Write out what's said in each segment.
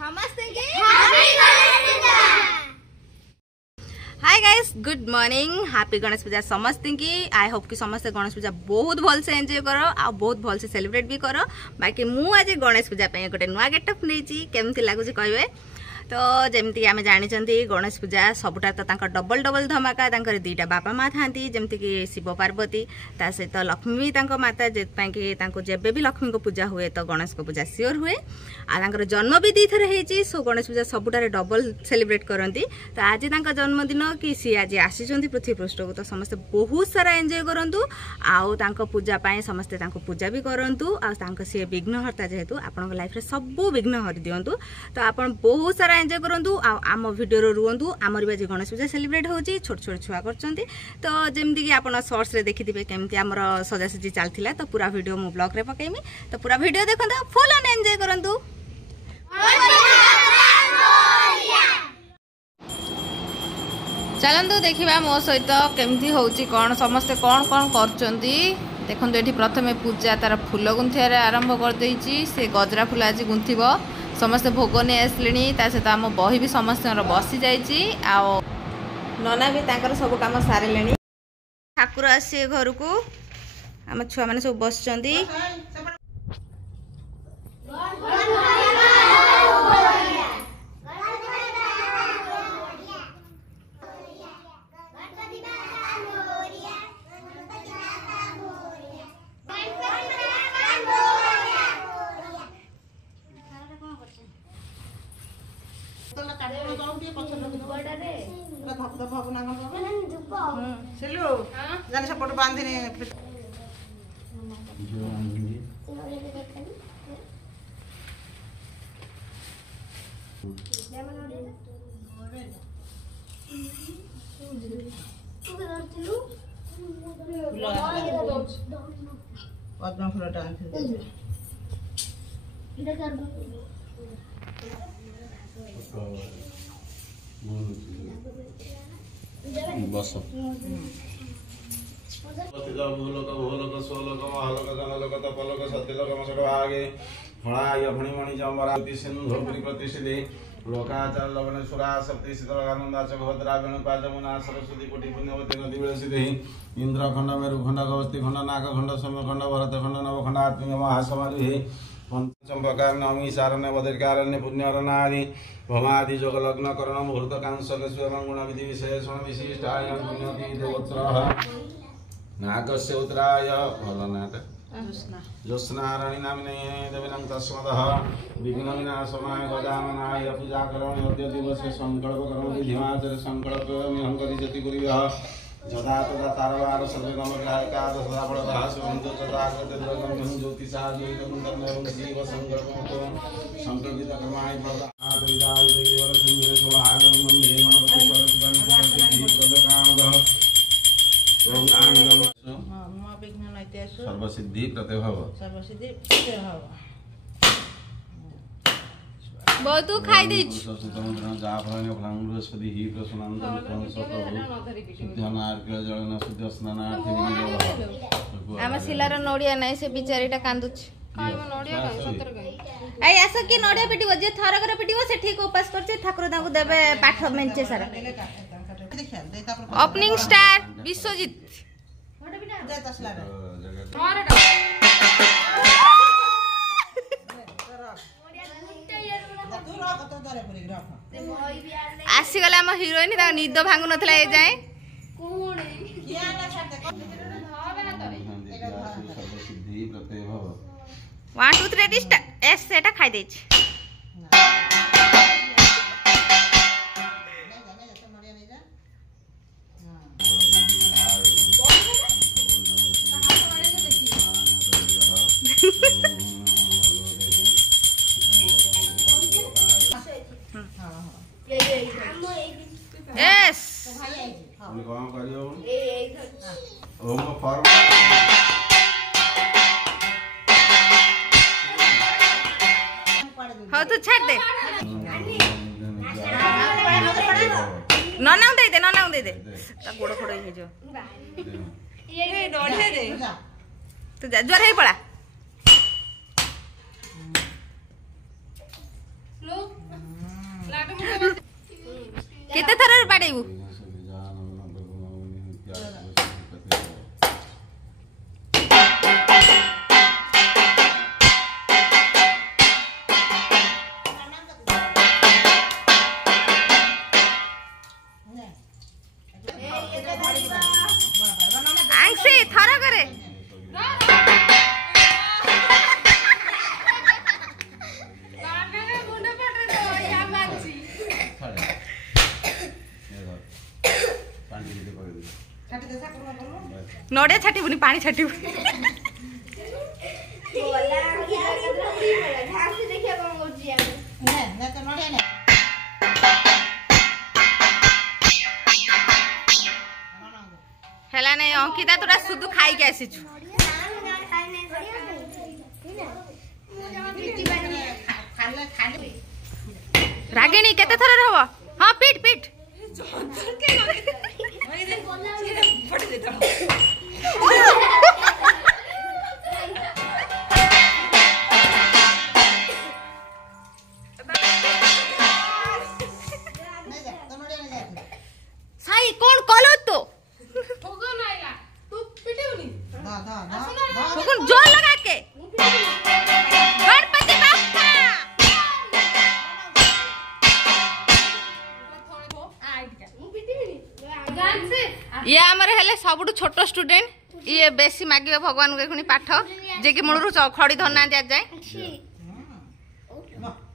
हाय guys, good morning, happy Ganesh Puja समस्त की। I hope कि समस्त गणेश पूजा बहुत भल से एंजॉय करो आ बहुत भल से सेलिब्रेट भी करो। बाकी मु आज गणेश पूजा पे गोटे नुआ गेटअप नहीं केमती लगुच कहे तो जमती आम जानते गणेश पूजा सबुटा तो डबल डबल धमाका दीटा बापा माँ था जमती कि शिव पार्वती ता सहित लक्ष्मी भी माता जो जब भी लक्ष्मी को पूजा हुए तो गणेश को पूजा सियोर हुए आ जन्म भी दी थर होती सो गणेश पूजा सबुटारे डबल सेलिब्रेट करती। तो आज जन्मदिन कि सी आज आसी पृथ्वी पृष्ठ को तो समस्ते बहुत सारा एंजॉय करूँ आउ पूजा पाए समस्ते पूजा भी करूँ आ सी विघ्नहर्ता जेहेतु आपण लाइफ रे सब विघ्न हरि दिंतु। तो आप बहुत सारा एंजॉय करूँ आम वीडियो रुहतु। आमर भी आज गणेश पूजा सेलिब्रेट होची छोट छोट छुआ करछंती। तो जेमती कि आपण शॉर्ट्स रे देखिथिबे केमती हमर सजासजी चलथिला तो पूरा वीडियो मु ब्लॉग रे पकेमी तो पूरा वीडियो देखंतु फुल ऑन एंजॉय करंतु। चलंतु देखिबा मो सहित केमती होची कोन समस्त कोन कोन करचंती देखंतु। एठी प्रथमे पूजा तार फूल गुंथिया आरंभ कर देइची से गजरा फूल आज गुंथिबो समस्ते भोग नहीं आसले सहित आम बही भी समस्त बसी जाइए नना भी तांकर सब काम सारे ठाकुर आसी घर को आम छुआ मैंने सब बस सपोर्ट बांधने पद्म फूल बस भूलोक भूलोक स्वलोक महालोक जनलोक तपलोक सत्यलोक मसुरागे फणाय फणिमणि जमराति सिंधुपुरी प्रतिष्ठिते लोकाचार लवणेश्वरा सप्ति शीतलानंदाच भद्रा वेणुपा जमुना सरस्वती कोटि पुण्यवती नदी विलसिते इंद्रखंड मेरुखंड गवस्ती खंड नागखंड सौम्यखंड भरतखंड नवखंड आत्मिक महासमाधि पंचम्बकार नवमी सारण्य बदरिकारण्य पुण्यरनादि भवादि जोग लग्न करण मुहूर्त कांसक स्वयं गुण विधि विशेषण विशिष्टाय पुण्यति देवोत्तरः नागस्य उत्तराय भलनाथ ज्योत्स्नाराणि नामिने देविनं तस्मतः विघ्न विनाशनाय गजाननाय पूजा करोमि अद्य दिवसे संकल्प करोमि विधिमाचर संकल्प मिहं करिष्यति गुरुभ्यः जदा तदा तारवार सर्वगम ग्राहकाद सदा फलदाः सुबन्धु तदा गतिर्गम ज्योतिषा ज्योतिर्गम शिव संकल्पमतो संकल्पित कर्माणि फलदाः विदाय देवर सिंह सोहागम वन्दे गणपति सरस्वती गणपति प्रदकामदः ओम आनंदम विघ्न नैत्यासु सर्वसिद्धि प्रत्यभव सर्वसिद्धि प्रत्यभव बहुत खाई देछ सुतमंत्र जाफलने फलांग बृहस्पति ही प्रसन्नंदन प्रभु शुद्धनार्क जलना शुद्ध स्नानार्थ विनियोग आम सिलार नोडिया नाही से बिचारीटा कांदुछ काय म नोडिया काय सतर काय आई आस कि नोडिया पिटिबो जे थरकर पिटिबो से ठीक उपास करछे ठाकुर दांको देबे पाठ मेंचे सारा ओपनिंग स्टार विश्वजीत दे तसला आसीगला आम हिरोइन निद भांगु नथला ए जाए सर्वसिद्धि प्रत्यभव 1 2 3 स्टार्ट एस सेटा खाई देछ यस कौन करियो ओम फॉर्म हो तो छाड़ दे नना दे दे ता गोड़ खोड़ हे जो ये डोले दे तू ज्वर हे पड़ा लो केते थर बाड़ेबू आंसे थर करे नड़िया छाटिबुनी पानी छाटिबुनी हेला नहीं अंकिता तोरा सुधु खाई के आसीछु रागिनी केते थर रहबो हां पीट पीट साई कौन कलो तो जोर लगा के गणपति बाप्पा ये आमर हेले सबुठु छोट स्टूडेंट ये बेसी मागिबे भगवान के खुनी पाठ जे कि मुळुरु खड़ी धरना दिया जाए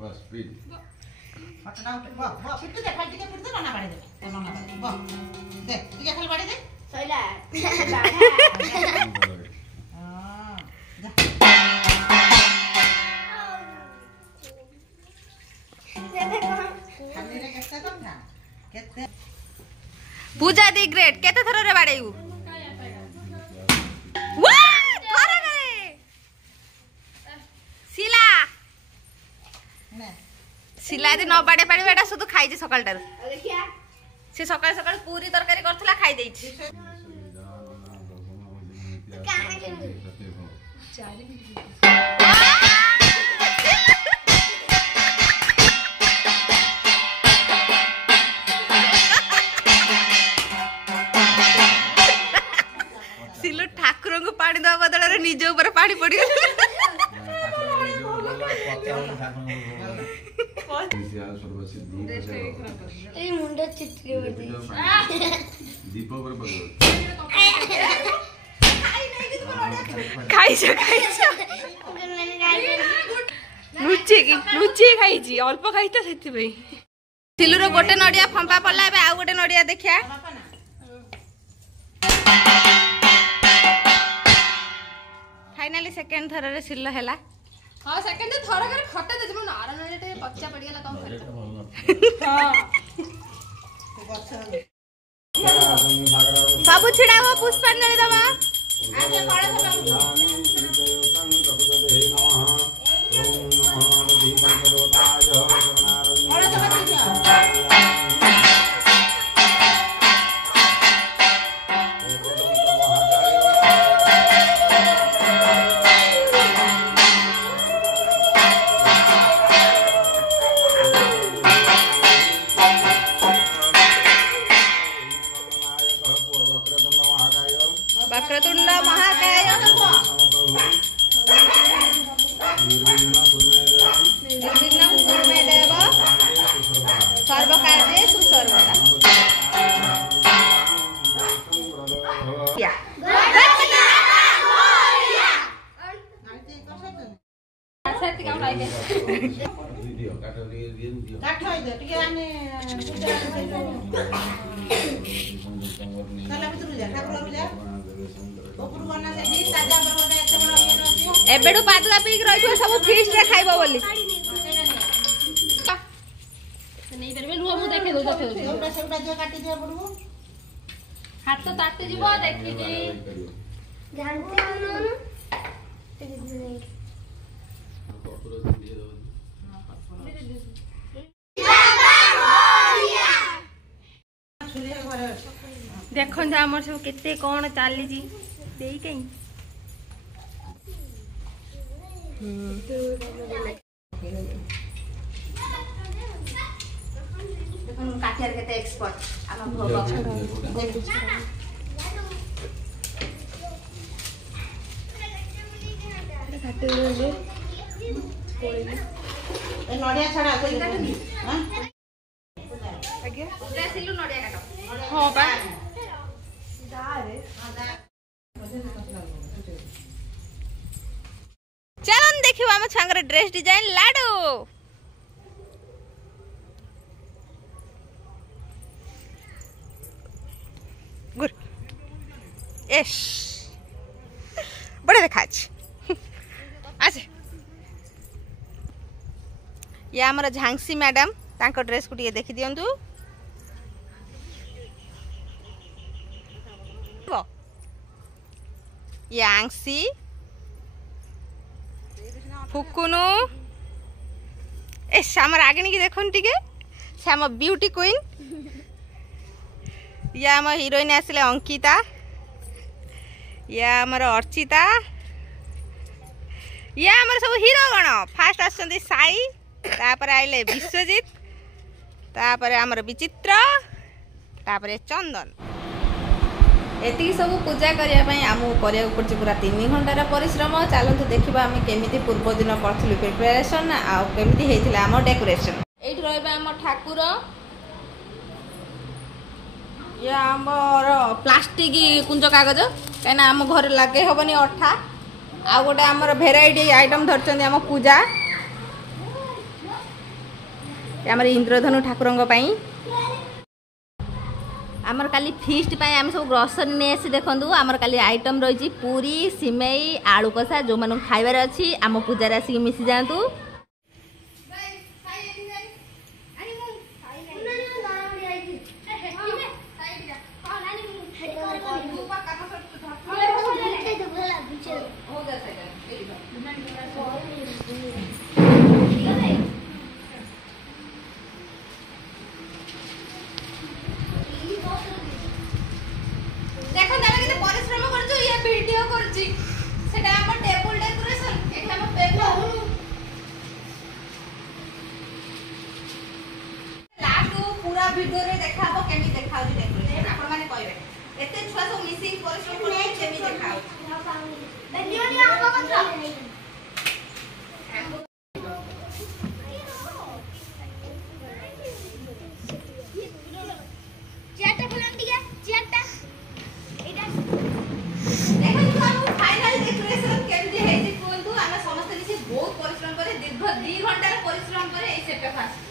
बस पीट फटना बा पिट दे फाटी के पिट दे ना बाड़ी दे ना बाड़ी बा दे ठीक है खाली बाड़ी दे सैला हां जा खाली रे केते कम था केते पूजा दी ग्रेट केते थर रे बाड़ेऊ वाह थर रे शिला ने शिला दे न बाड़े पाड़ी बेटा सुधु खाई जे सकाळ टार देखिया से सकाळ सकाळ पूरी तरकारी करथला खाई देई छी सिलु ठाकुर को पानी दवा बदल रे निज ऊपर पानी पड़ी मुंडा चित्री दीप पर खाई छ लुची खाई छी अल्प खाई त सेति भई सिलु रो गोटे नडिया फंपा पल्ला बे आ गोटे नडिया देखिया फाइनली सेकंड थर रे सिल्लो हैला हां सेकंड थोड़ा कर खट्टा दे जब नारायण रे बच्चा पड़ गेला कम खर्च हां बाबू छिड़ा हो पुष्पांजलि दबा आगे बड़ा सब वक्रतुंड महाकाय निर्विघ्नं कुरु मे देव सर्वकार्येषु सर्वदा एबेडू पातला पीक रहिथो सब फीस्ट रे खाइबो बोली नहीं परबे लुआ मु देखे दो देखे दो सेउटा सेउटा जो काटी दिया पड़बो हाथ तो ताते जीवो देखि जी जानते हो ना देखन जा हमर सब केते कोन चाली जी देई कई काटियार केते एक्सपर्ट आम भोग नड़िया छड़ा हाँ बा चलन देखियो आम छांगर ड्रेस डिजाइन लाडू गुड एश बड़े देखा अच्छा ये आमर झांसी मैडम तांको ड्रेस को टिके देखि दियंतु ये आंसी फुकुनु ए श्यामर आगे की देखो टिके श्याम ब्यूटी क्वीन या आम हिरोइन आसिले अंकिता या आमर अर्चिता या आमर सब हीरो गण फास्ट आसछन्ती साई तापर आइले विश्वजीत तापर आमर विचित्र तापर चंदन एति सब पूजा करने आमको करा पड़े पूरा 3 घंटार परिश्रम चलतु देखा आम केमी पूर्व दिन करूँ प्रिपेरेसन आमती आम डेकोरेशन ये आम ठाकुर ये आमर प्लास्टिक कुंज कागज कहीं आम घर लगे हेनी अठा आ गोटे आमर भेराइटी आइटम धरचंदी आम पूजा आमर इंद्रधनु ठाकुर आमर काली फीस्ट पाई आम सब ग्रोसरी ने आसी देखु आमर काली आइटम रही पूरी सिमेई आलू कषा जो मन खाइबार अच्छी आम पूजा आसिक मिसी जातु वीडियो रे देखा हो केमी देखा हो डेकोरेशन आपण माने कहबे एते छुआ सब मिसिंग परिश्रम करके केमी देखा हो देखियोनी आको कथा चेटा फलन दिया चेटा एटा देखो तो हम फाइनल डेकोरेशन केमती है जे कोंतु आमे समस्त मिसी बहुत परिश्रम करे दीर्घ 2 घंटा रे परिश्रम करे ए सेटअप फास्ट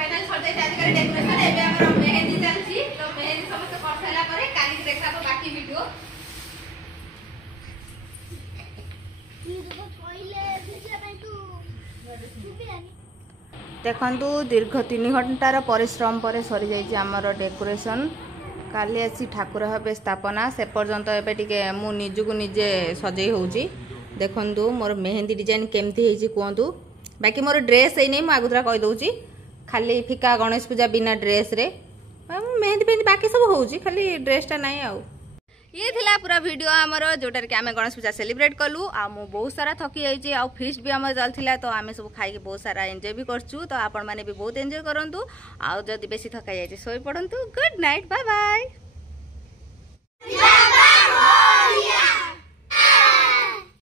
फाइनल छोड़ दे आज करे डेकोरेशन एबे हमर मेहंदी चलची तो मेहंदी समस्त कर साला परे काली देखाबो बाकी वीडियो देखंतु दीर्घ 3 घंटार परिश्रम पर सरी जाइए आमर डेकोरेशन काली आसी ठाकुर भावे स्थापना से पर्यंत एबे टिके मु निजु निजे सजई होउची देखंतु मोर मेहंदी डिजाइन केमती हेची कोंतु बाकी मोर ड्रेस है नहीं मु आगुतरा कहि दउची खाली फिका गणेश पूजा बिना ड्रेस रे मेहंदी मेहंदी बाकी सब होउची खाली ड्रेसटा नहीं आउ ये थिला पूरा वीडियो आमर जोटार कि आमे गणेश पूजा सेलिब्रेट कलु आ मु बहुत सारा थकी जाइए आ फीस्ट भी आम चलता तो आमे सब खाई बहुत सारा एंजॉय भी करछु तो आपण माने भी बहुत एंजॉय करंतु आ जदी बेसी थका जाइए सोई पड़ंतु गुड नाइट बाय बाय।